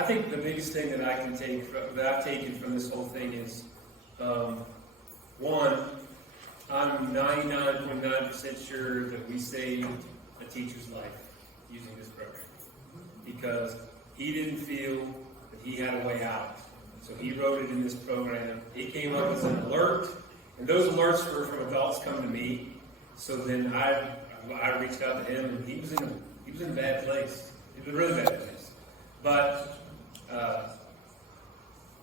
I think the biggest thing that I've taken from this whole thing is, one, I'm 99.9% sure that we saved a teacher's life using this program, because he didn't feel that he had a way out. So he wrote it in this program. It came up as an alert, and those alerts were from adults coming to me. So then I reached out to him, and he was in a bad place. He was in a really bad place. But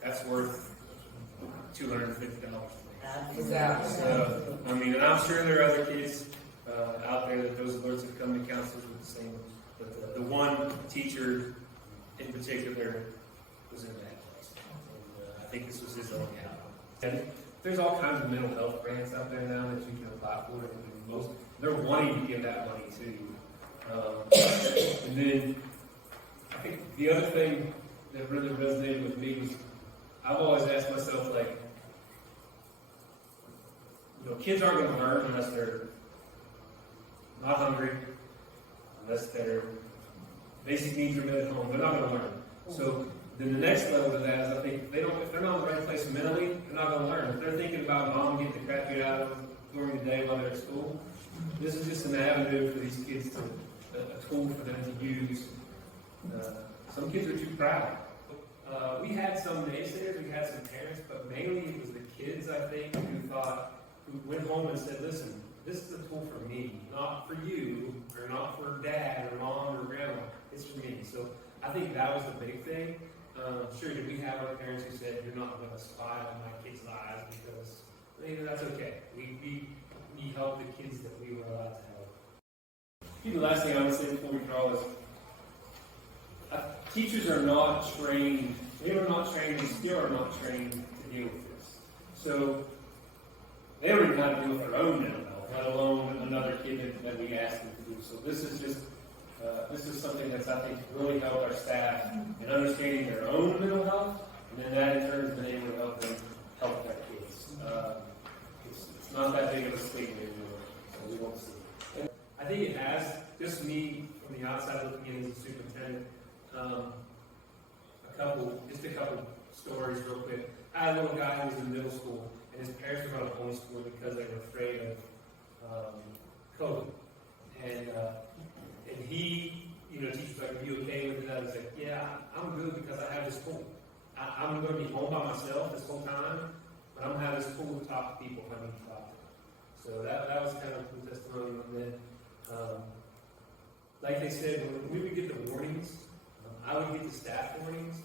that's worth $250 to me. Exactly. So, I mean, and I'm sure there are other kids out there that those alerts have come to counselors with the same. But the one teacher in particular was in a bad place. And I think this was his only out. And there's all kinds of mental health grants out there now that you can apply for. And they're wanting to give that money to you. And then I think the other thing that really resonated with me was I've always asked myself, like, kids aren't going to learn unless they're not hungry, unless their basic needs are met at home. They're not going to learn. So then the next level to that is, I think, if they're not in the right place mentally, they're not going to learn. If they're thinking about mom getting the crap beat out of them during the day while they're at school, this is just an avenue for these kids a tool for them to use. Some kids are too proud. We had some naysayers, we had some parents, but mainly it was the kids, I think, who went home and said, listen, this is a tool for me, not for you, or not for dad, or mom, or grandma. It's for me. So I think that was the big thing. Sure, did we have our parents who said, you're not going to spy on my kids' lives, because maybe that's okay. We help the kids that we were allowed to help. The last thing I would say before we draw is, teachers are not trained, they are not trained, and still are not trained to deal with this. So they don't even know how to deal with their own mental health, let alone another kid that we ask them to do. So this is something that's, I think, really helped our staff in understanding their own mental health, and then that in turn has been able to help them help their kids. It's not that big of a stigma anymore, so we won't see it. I think it has, just me from the outside looking in as a superintendent, a couple stories real quick. I had a little guy who was in middle school, and his parents were going to homeschool because they were afraid of COVID. And he, teacher's like, are you okay with that? He's like, yeah, I'm good because I have this tool. I'm going to be home by myself this whole time, but I'm going to have this tool to talk to people if I need to talk to them. So that was kind of a cool testimony. And then, like they said, when we would get the warnings, I would get the staff warnings,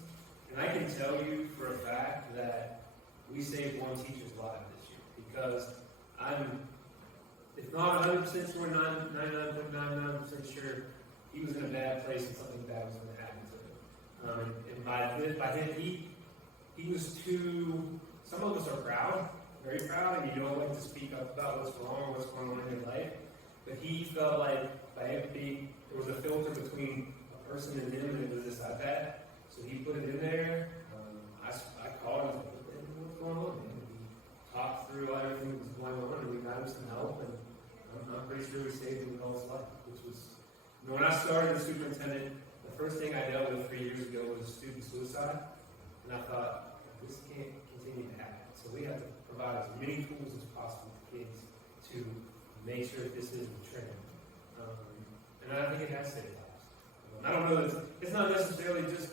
and I can tell you for a fact that we saved one teacher's life this year, because I'm, if not 100% sure, 99.99% sure he was in a bad place and something bad was going to happen to him. And by then, he was too, some of us are proud, very proud, and you don't like to speak up about what's wrong or what's going on in your life, but he felt like by empathy, there was a filter between person and him, and it was this iPad. So he put it in there. I called him. I was like, what's going on, man? And we talked through everything that was going on, and we got him some help. And I'm pretty sure we saved him all his life, which was, when I started as superintendent, the first thing I dealt with 3 years ago was student suicide. And I thought, this can't continue to happen. So we have to provide as many tools as possible to kids to make sure that this isn't a trend. And I think it has saved lives. I don't know, it's not necessarily just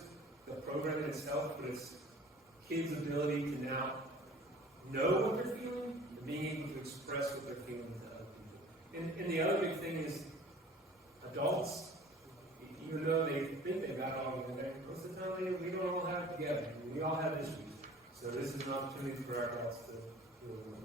the program itself, but it's kids' ability to now know what they're feeling and being able to express what they're feeling to other people. And the other big thing is adults, even though they think they've got it all together, most of the time we don't all have it together. We all have issues. So this is an opportunity for our adults to deal with them.